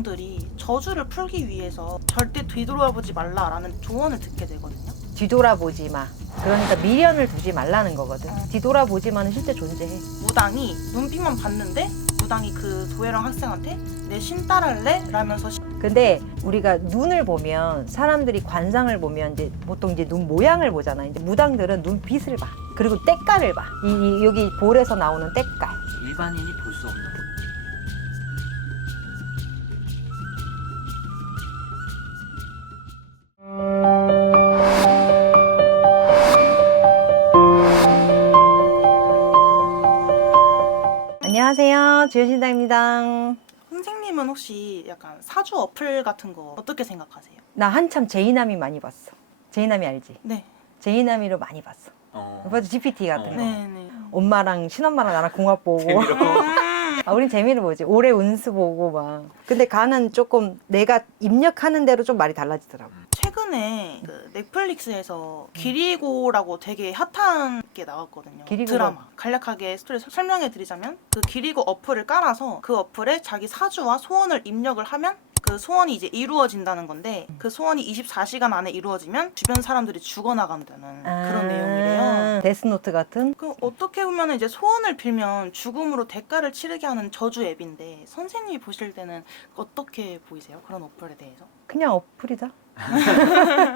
주인공들이 저주를 풀기 위해서 절대 뒤돌아보지 말라라는 조언을 듣게 되거든요. 뒤돌아보지 마. 그러니까 미련을 두지 말라는 거거든. 뒤돌아보지만은 실제 존재해. 무당이 눈빛만 봤는데 무당이 그 도예랑 학생한테 내 신 따랄래? 라면서 근데 우리가 눈을 보면 사람들이 관상을 보면 이제 보통 이제 눈 모양을 보잖아. 이제 무당들은 눈빛을 봐. 그리고 때깔을 봐. 여기 볼에서 나오는 때깔. 일반인이 볼 수 없는 안녕하세요. 주효신당입니다. 선생님은 혹시 약간 사주 어플 같은 거 어떻게 생각하세요? 나 한참 제이나미 많이 봤어. 제이나미 알지? 네. 제이나미로 많이 봤어. 맞아, GPT 같은 거. 네네. 엄마랑 친엄마랑 나랑 공합 보고. 재미로. 아, 우린 재미를 보지. 올해 운수 보고 막. 근데 가는 조금 내가 입력하는 대로 좀 말이 달라지더라고. 최근에 그 넷플릭스에서 기리고라고 되게 핫한 게 나왔거든요. 기리고가- 드라마. 간략하게 스토리 설명해 드리자면 그 기리고 어플을 깔아서 그 어플에 자기 사주와 소원을 입력을 하면 그 소원이 이제 이루어진다는 건데 그 소원이 24시간 안에 이루어지면 주변 사람들이 죽어나간다는 그런 내용이래요. 데스노트 같은? 그 어떻게 보면 이제 소원을 빌면 죽음으로 대가를 치르게 하는 저주 앱인데 선생님이 보실 때는 어떻게 보이세요? 그런 어플에 대해서? 그냥 어플이다.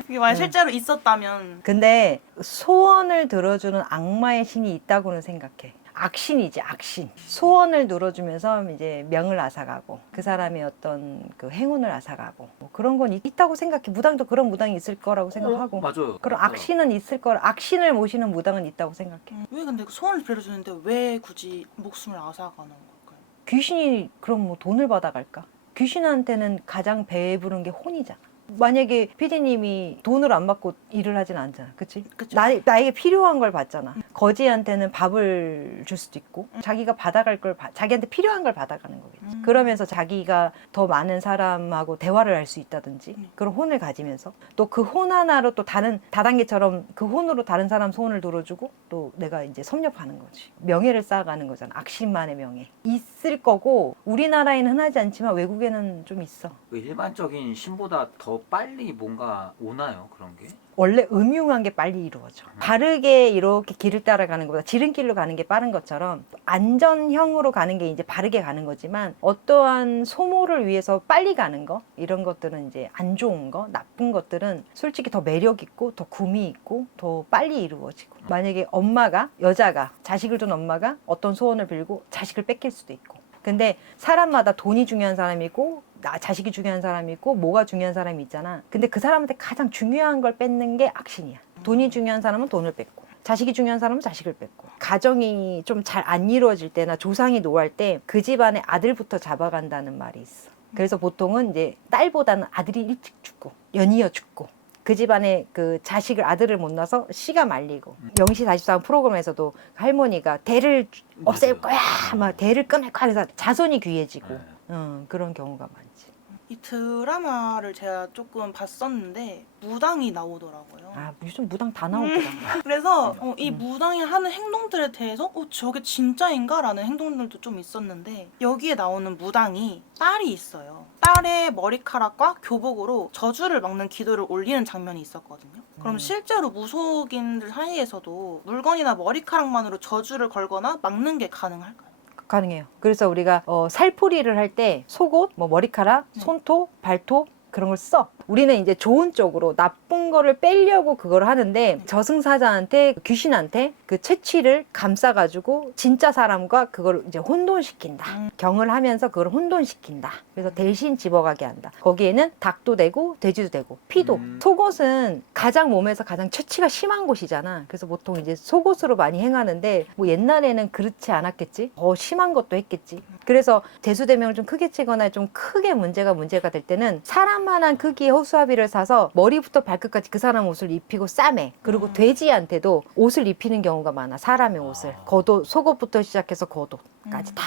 그게 만약 실제로 있었다면 근데 소원을 들어주는 악마의 신이 있다고는 생각해. 악신이지, 악신. 소원을 들어주면서 이제 명을 앗아가고 그 사람의 어떤 그 행운을 앗아가고 뭐 그런 건 있다고 생각해. 무당도 그런 무당이 있을 거라고 생각하고. 맞아요. 그런 악신은 있을 거라. 악신을 모시는 무당은 있다고 생각해. 왜 근데 그 소원을 빌어주는데 왜 굳이 목숨을 앗아가는 걸까요? 귀신이 그럼 뭐 돈을 받아갈까? 귀신한테는 가장 배부른 게 혼이잖아. 만약에 PD님이 돈을 안 받고 일을 하진 않잖아. 그치? 그쵸. 나에게 필요한 걸 받잖아. 거지한테는 밥을 줄 수도 있고 자기가 받아갈 걸 자기한테 필요한 걸 받아가는 거겠지. 그러면서 자기가 더 많은 사람하고 대화를 할 수 있다든지 그런 혼을 가지면서 또 그 혼 하나로 또 다른 다단계처럼 그 혼으로 다른 사람 소원을 들어주고 또 내가 이제 섭렵하는 거지. 명예를 쌓아가는 거잖아. 악신만의 명예. 있을 거고 우리나라에는 흔하지 않지만 외국에는 좀 있어. 그 일반적인 신보다 더 빨리 뭔가 오나요? 그런 게? 원래 음흉한 게 빨리 이루어져. 바르게 이렇게 길을 따라가는 것보다 지름길로 가는 게 빠른 것처럼 안전형으로 가는 게 이제 바르게 가는 거지만 어떠한 소모를 위해서 빨리 가는 거 이런 것들은 이제 안 좋은 거 나쁜 것들은 솔직히 더 매력 있고 더 구미 있고 더 빨리 이루어지고 만약에 엄마가 여자가 자식을 둔 엄마가 어떤 소원을 빌고 자식을 뺏길 수도 있고 근데 사람마다 돈이 중요한 사람이 있고 자식이 중요한 사람이 있고 뭐가 중요한 사람이 있잖아. 근데 그 사람한테 가장 중요한 걸 뺏는 게 악신이야. 돈이 중요한 사람은 돈을 뺏고 자식이 중요한 사람은 자식을 뺏고 가정이 좀 잘 안 이루어질 때나 조상이 노할 때 그 집안의 아들부터 잡아간다는 말이 있어. 그래서 보통은 이제 딸보다는 아들이 일찍 죽고 연이어 죽고 그 집안에 그 자식을 아들을 못 낳아서 씨가 말리고 명시44 프로그램에서도 할머니가 대를 없앨 거야 막 대를 끊을 거야 그래서 자손이 귀해지고 그런 경우가 많지. 이 드라마를 제가 조금 봤었는데 무당이 나오더라고요. 아 요즘 무당 다 나오더라. 그래서 이 무당이 하는 행동들에 대해서 저게 진짜인가? 라는 행동들도 좀 있었는데 여기에 나오는 무당이 딸이 있어요. 딸의 머리카락과 교복으로 저주를 막는 기도를 올리는 장면이 있었거든요. 그럼 실제로 무속인들 사이에서도 물건이나 머리카락만으로 저주를 걸거나 막는 게 가능할까요? 가능해요. 그래서 우리가 살풀이를 할 때 속옷, 뭐 머리카락, 손톱, 발톱 그런 걸 써. 우리는 이제 좋은 쪽으로 나쁜 거를 빼려고 그걸 하는데 저승사자한테 귀신한테 그 채취를 감싸가지고 진짜 사람과 그걸 이제 혼돈시킨다. 경을 하면서 그걸 혼돈시킨다. 그래서 대신 집어가게 한다. 거기에는 닭도 되고 돼지도 되고 피도. 속옷은 가장 몸에서 가장 채취가 심한 곳이잖아. 그래서 보통 이제 속옷으로 많이 행하는데 뭐 옛날에는 그렇지 않았겠지. 더 심한 것도 했겠지. 그래서 대수대명을 좀 크게 치거나 좀 크게 문제가 될 때는 사람만한 크기의 허수아비를 사서 머리부터 발끝까지 그 사람 옷을 입히고 싸매. 그리고 돼지한테도 옷을 입히는 경우가 많아. 사람의 옷을. 겉옷, 속옷부터 시작해서 겉옷까지 다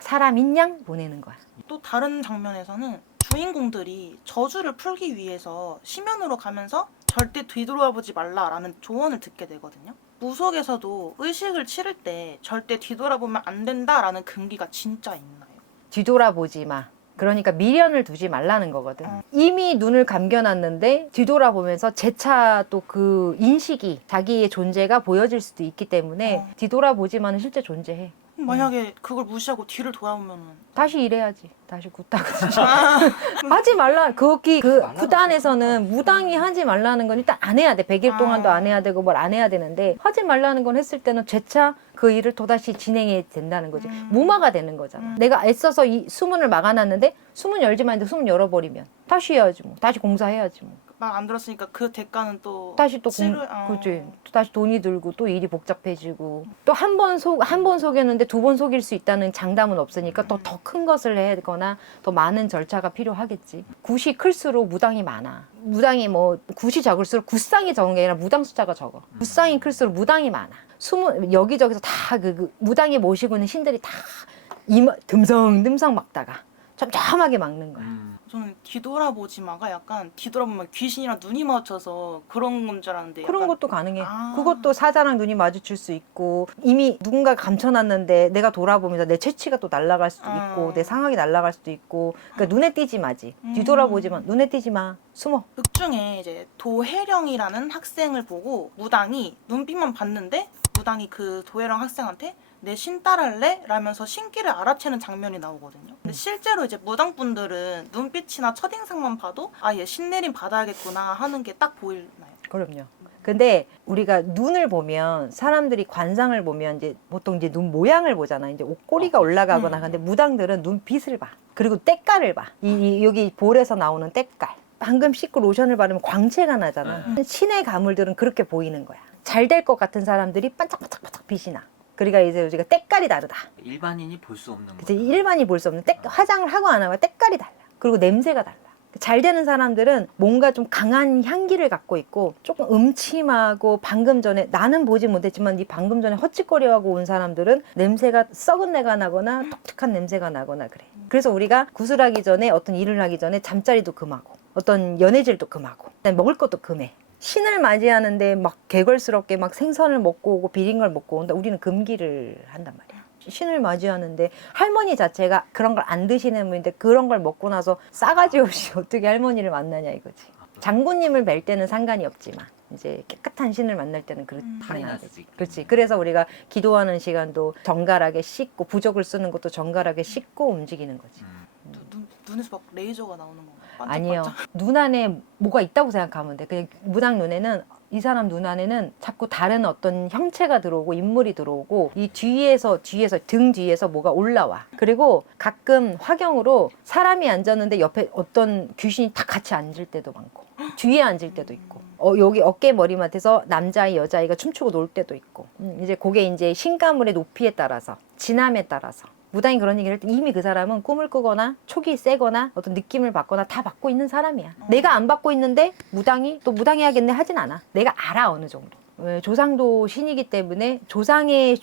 사람인 양 보내는 거야. 또 다른 장면에서는 주인공들이 저주를 풀기 위해서 심연으로 가면서 절대 뒤돌아보지 말라라는 조언을 듣게 되거든요. 무속에서도 의식을 치를 때 절대 뒤돌아보면 안 된다라는 금기가 진짜 있나요? 뒤돌아보지 마. 그러니까 미련을 두지 말라는 거거든. 어. 이미 눈을 감겨놨는데 뒤돌아보면서 재차 또 그 인식이 자기의 존재가 보여질 수도 있기 때문에 어. 뒤돌아보지만은 실제 존재해. 만약에 그걸 무시하고 뒤를 돌아보면은 다시 일해야지. 다시 굿다고. 아, 하지 말라. 거기 그 말라고 구단에서는 무당이 하지 말라는 건 일단 안 해야 돼. 100일 동안도 안 해야 되고 뭘 안 해야 되는데 하지 말라는 건 했을 때는 재차 그 일을 또다시 진행해야 된다는 거지. 무마가 되는 거잖아. 내가 애써서 이 수문을 막아놨는데 수문 열지만 했는데 수문 열어버리면 다시 해야지 뭐. 다시 공사해야지 뭐. 말 안 들었으니까 그 대가는 또 다시 또 그렇지. 또 다시 돈이 들고 또 일이 복잡해지고 또 한 번 속였는데 두 번 속일 수 있다는 장담은 없으니까 더 큰 것을 해야 되거나 더 많은 절차가 필요하겠지. 굿이 클수록 무당이 많아. 무당이 뭐 굿이 적을수록 굿상이 적은 게 아니라 무당 숫자가 적어. 굿상이 클수록 무당이 많아. 여기저기서 다 그 무당이 모시고 있는 신들이 다 듬성듬성 막다가 촘촘하게 막는 거야. 저는 뒤돌아보지 마가 약간 뒤돌아보면 귀신이랑 눈이 마주쳐서 그런 건 줄 알았는데 그런 약간 것도 가능해. 아. 그것도 사자랑 눈이 마주칠 수 있고 이미 누군가 감춰놨는데 내가 돌아보면서 내 채취가 또 날아갈 수도 있고 내 상황이 날아갈 수도 있고 그러니까 눈에 띄지 마지. 뒤돌아보지만 눈에 띄지 마. 숨어. 극 중에 이제 도혜령이라는 학생을 보고 무당이 눈빛만 봤는데 무당이 그 도혜령 학생한테 내 신 따랄래? 라면서 신기를 알아채는 장면이 나오거든요. 근데 실제로 이제 무당분들은 눈빛이나 첫인상만 봐도 아, 얘 신내림 받아야겠구나 하는 게 딱 보이나요? 그럼요. 근데 우리가 눈을 보면 사람들이 관상을 보면 이제 보통 이제 눈 모양을 보잖아. 이제 옷꼬리가 올라가거나 근데 무당들은 눈빛을 봐. 그리고 때깔을 봐. 여기 볼에서 나오는 때깔. 방금 씻고 로션을 바르면 광채가 나잖아. 신의 가물들은 그렇게 보이는 거야. 잘 될 것 같은 사람들이 반짝반짝반짝 빛이 나. 그러니까 이제 우리가 때깔이 다르다. 일반인이 볼 수 없는 그치? 거. 일반이 볼 수 없는 화장을 하고 안 하고 때깔이 달라. 그리고 냄새가 달라. 잘 되는 사람들은 뭔가 좀 강한 향기를 갖고 있고 조금 음침하고 방금 전에 나는 보지 못했지만 이 방금 전에 헛짓거리하고 온 사람들은 냄새가 썩은 내가 나거나 독특한 냄새가 나거나 그래. 그래서 우리가 구슬하기 전에 어떤 일을 하기 전에 잠자리도 금하고 어떤 연애질도 금하고 그다음에 먹을 것도 금해. 신을 맞이하는데 막 개걸스럽게 막 생선을 먹고 오고 비린 걸 먹고 온다. 우리는 금기를 한단 말이야. 신을 맞이하는데 할머니 자체가 그런 걸 안 드시는 분인데 그런 걸 먹고 나서 싸가지 없이 어떻게 할머니를 만나냐 이거지. 장군님을 뵐 때는 상관이 없지만 이제 깨끗한 신을 만날 때는 탈이 그렇게 날 해야 수도 되지. 있겠네. 그렇지. 그래서 우리가 기도하는 시간도 정갈하게 씻고 부적을 쓰는 것도 정갈하게 씻고 움직이는 거지. 눈에서 막 레이저가 나오는 건가요? 아니요. 반짝반짝? 눈 안에 뭐가 있다고 생각하면 돼. 그냥 무당 눈에는 이 사람 눈 안에는 자꾸 다른 어떤 형체가 들어오고 인물이 들어오고 이 등 뒤에서 뭐가 올라와. 그리고 가끔 화경으로 사람이 앉았는데 옆에 어떤 귀신이 다 같이 앉을 때도 많고 뒤에 앉을 때도 있고 여기 어깨 머리맡에서 남자아이 여자아이가 춤추고 놀 때도 있고 이제 그게 이제 신가물의 높이에 따라서 진함에 따라서 무당이 그런 얘기를 할 때 이미 그 사람은 꿈을 꾸거나 촉이 세거나 어떤 느낌을 받거나 다 받고 있는 사람이야. 내가 안 받고 있는데 무당이 또 무당해야겠네 하진 않아. 내가 알아 어느 정도. 왜? 조상도 신이기 때문에 조상의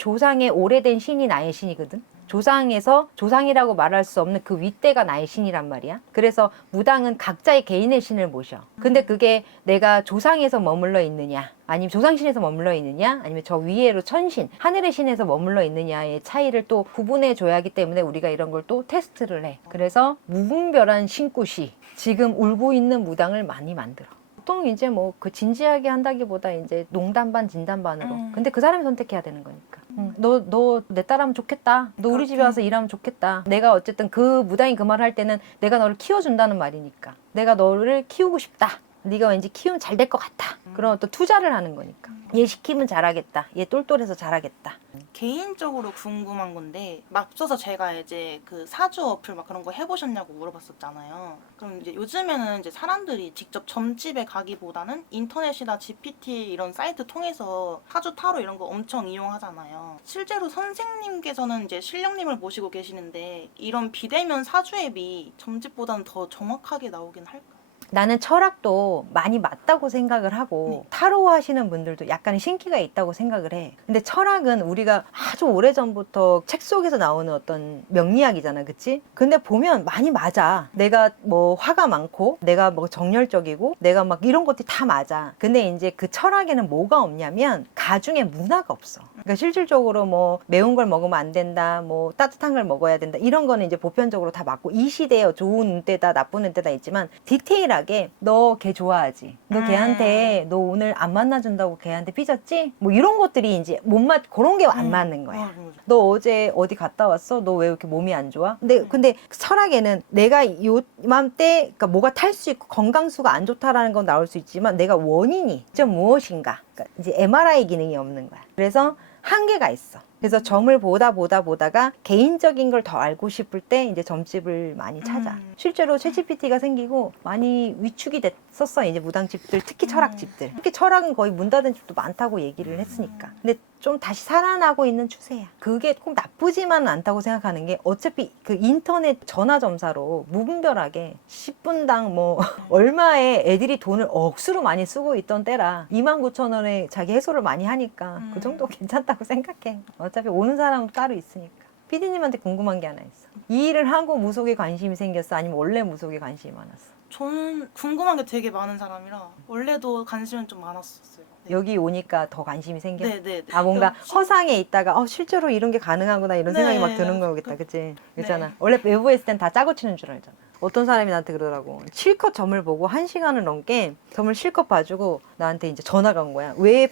오래된 신이 나의 신이거든. 조상에서 조상이라고 말할 수 없는 그 윗대가 나의 신이란 말이야. 그래서 무당은 각자의 개인의 신을 모셔. 근데 그게 내가 조상에서 머물러 있느냐 아니면 조상신에서 머물러 있느냐 아니면 저 위에로 천신 하늘의 신에서 머물러 있느냐의 차이를 또 구분해 줘야 하기 때문에 우리가 이런 걸 또 테스트를 해. 그래서 무분별한 신굿이 지금 울고 있는 무당을 많이 만들어. 보통 이제 뭐 그 진지하게 한다기보다 이제 농담 반 진담 반으로. 근데 그 사람이 선택해야 되는 거니까. 너 내 딸하면 좋겠다. 너 우리 집에 와서 일하면 좋겠다. 내가 어쨌든 그 무당이 그 말을 할 때는 내가 너를 키워준다는 말이니까. 내가 너를 키우고 싶다. 네가 왠지 키우면 잘 될 것 같아. 그런 또 투자를 하는 거니까. 얘 시키면 잘하겠다. 얘 똘똘해서 잘하겠다. 개인적으로 궁금한 건데 앞서서 제가 이제 그 사주 어플 막 그런 거 해보셨냐고 물어봤었잖아요. 그럼 이제 요즘에는 이제 사람들이 직접 점집에 가기보다는 인터넷이나 GPT 이런 사이트 통해서 사주 타로 이런 거 엄청 이용하잖아요. 실제로 선생님께서는 이제 신령님을 모시고 계시는데 이런 비대면 사주 앱이 점집보다는 더 정확하게 나오긴 할까요? 나는 철학도 많이 맞다고 생각을 하고 타로 하시는 분들도 약간의 신기가 있다고 생각을 해. 근데 철학은 우리가 아주 오래전부터 책 속에서 나오는 어떤 명리학이잖아, 그치? 근데 보면 많이 맞아. 내가 뭐 화가 많고 내가 뭐 정열적이고 내가 막 이런 것들이 다 맞아. 근데 이제 그 철학에는 뭐가 없냐면 가중에 문화가 없어. 그러니까 실질적으로 뭐 매운 걸 먹으면 안 된다, 뭐 따뜻한 걸 먹어야 된다, 이런 거는 이제 보편적으로 다 맞고, 이 시대에 좋은 때다 나쁜 때다 있지만 디테일하게 너 걔 좋아하지? 너 걔한테 너 오늘 안 만나준다고 걔한테 삐졌지? 뭐 이런 것들이 이제 못 맞, 그런 게 안 맞는 거야. 너 어제 어디 갔다 왔어? 너 왜 이렇게 몸이 안 좋아? 근데 철학에는 내가 요맘때 그러니까 뭐가 탈 수 있고 건강수가 안 좋다라는 건 나올 수 있지만 내가 원인이 좀 무엇인가? 그러니까 이제 MRI 기능이 없는 거야. 그래서 한계가 있어. 그래서 점을 보다가 개인적인 걸 더 알고 싶을 때 이제 점집을 많이 찾아. 실제로 챗GPT가 생기고 많이 위축이 됐었어. 이제 무당집들, 특히 철학집들. 특히 철학은 거의 문 닫은 집도 많다고 얘기를 했으니까. 근데 좀 다시 살아나고 있는 추세야. 그게 꼭 나쁘지만은 않다고 생각하는 게, 어차피 그 인터넷 전화 점사로 무분별하게 10분당 뭐 얼마에 애들이 돈을 억수로 많이 쓰고 있던 때라 29,000원에 자기 해소를 많이 하니까 그 정도 괜찮다고 생각해. 어차피 오는 사람은 따로 있으니까. 피디님한테 궁금한 게 하나 있어. 이 일을 하고 무속에 관심이 생겼어? 아니면 원래 무속에 관심이 많았어? 저는 궁금한 게 되게 많은 사람이라 원래도 관심은 좀 많았었어요. 네. 여기 오니까 더 관심이 생겨? 네네. 아, 뭔가 허상에 있다가 실제로 이런 게 가능하구나 이런 생각이 막 드는 거겠다. 그치? 있잖아. 네. 원래 외부에 있을 땐 다 짜고 치는 줄 알잖아. 어떤 사람이 나한테 그러더라고. 실컷 점을 보고 1시간을 넘게 점을 실컷 봐주고 나한테 이제 전화가 온 거야. 왜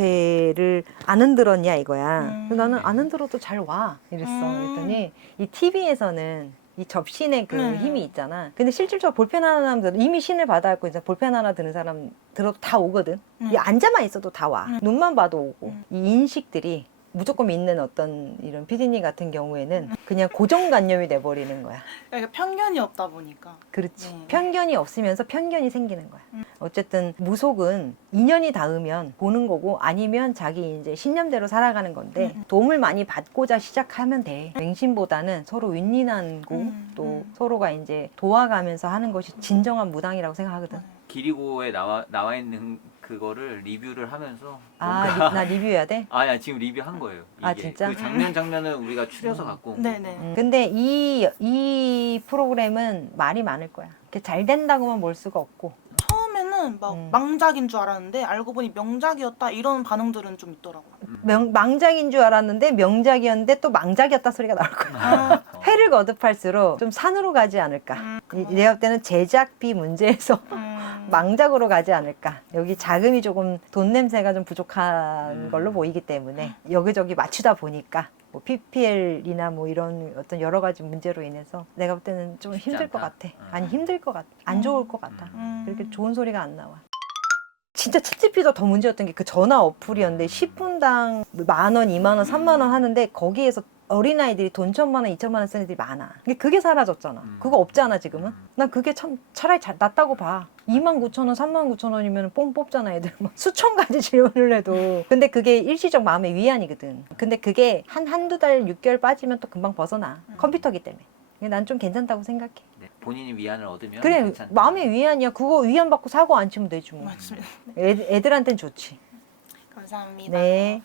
방울부채를 안 흔들었냐 이거야. 그래서 나는 안 흔들어도 잘 와 이랬어. 그랬더니 이 TV에서는 이 접신의 그 힘이 있잖아. 근데 실질적으로 볼펜 하나 하면 이미 신을 받아갖고 이제 볼펜 하나 드는 사람 들어도 다 오거든. 이 앉아만 있어도 다 와. 눈만 봐도 오고. 이 인식들이 무조건 믿는 어떤 이런 피디님 같은 경우에는 그냥 고정관념이 돼버리는 거야. 그러니까 편견이 없다 보니까. 그렇지. 네. 편견이 없으면서 편견이 생기는 거야. 어쨌든 무속은 인연이 닿으면 보는 거고, 아니면 자기 이제 신념대로 살아가는 건데 도움을 많이 받고자 시작하면 돼. 맹신보다는 서로 윈윈하고 또 서로가 이제 도와가면서 하는 것이 진정한 무당이라고 생각하거든. 기리고에 나와 있는 그거를 리뷰를 하면서 나 리뷰해야 돼? 아야 지금 리뷰한 거예요. 이게. 아, 진짜? 그 장면을 우리가 추려서 갖고 온 네네. 거고. 근데 이 프로그램은 말이 많을 거야. 이렇게 잘 된다고만 볼 수가 없고. 처음에는 막 망작인 줄 알았는데 알고 보니 명작이었다 이런 반응들은 좀 있더라고요. 망작인 줄 알았는데 명작이었는데 또 망작이었다 소리가 나올 거야. 회를 거듭할수록 좀 산으로 가지 않을까. 내가 볼 때는 제작비 문제에서 망작으로 가지 않을까. 여기 자금이 조금, 돈 냄새가 좀 부족한 걸로 보이기 때문에 여기저기 맞추다 보니까 뭐 PPL이나 뭐 이런 어떤 여러 가지 문제로 인해서 내가 볼 때는 좀 힘들 것 않다. 같아. 아니 힘들 것 같아. 안 좋을 것 같아. 그렇게 좋은 소리가 안 나와. 진짜 챗GPT가 더 문제였던 게 그 전화 어플이었는데 10분당 10,000원, 20,000원, 30,000원 하는데 거기에서 어린아이들이 돈 1,000만 원, 2,000만 원 쓰는 애들이 많아. 그게 사라졌잖아. 그거 없잖아 지금은. 난 그게 참 차라리 낫다고 봐. 29,000원, 39,000원이면 뽕 뽑잖아 애들. 수천 가지 질문을 해도. 근데 그게 일시적 마음의 위안이거든. 근데 그게 한두 달, 6개월 빠지면 또 금방 벗어나. 컴퓨터기 때문에. 난 좀 괜찮다고 생각해. 네, 본인이 위안을 얻으면 그래, 괜찮다. 마음의 위안이야. 그거 위안 받고 사고 안 치면 되지 뭐. 맞습니다. 애들한텐 좋지. 감사합니다. 네.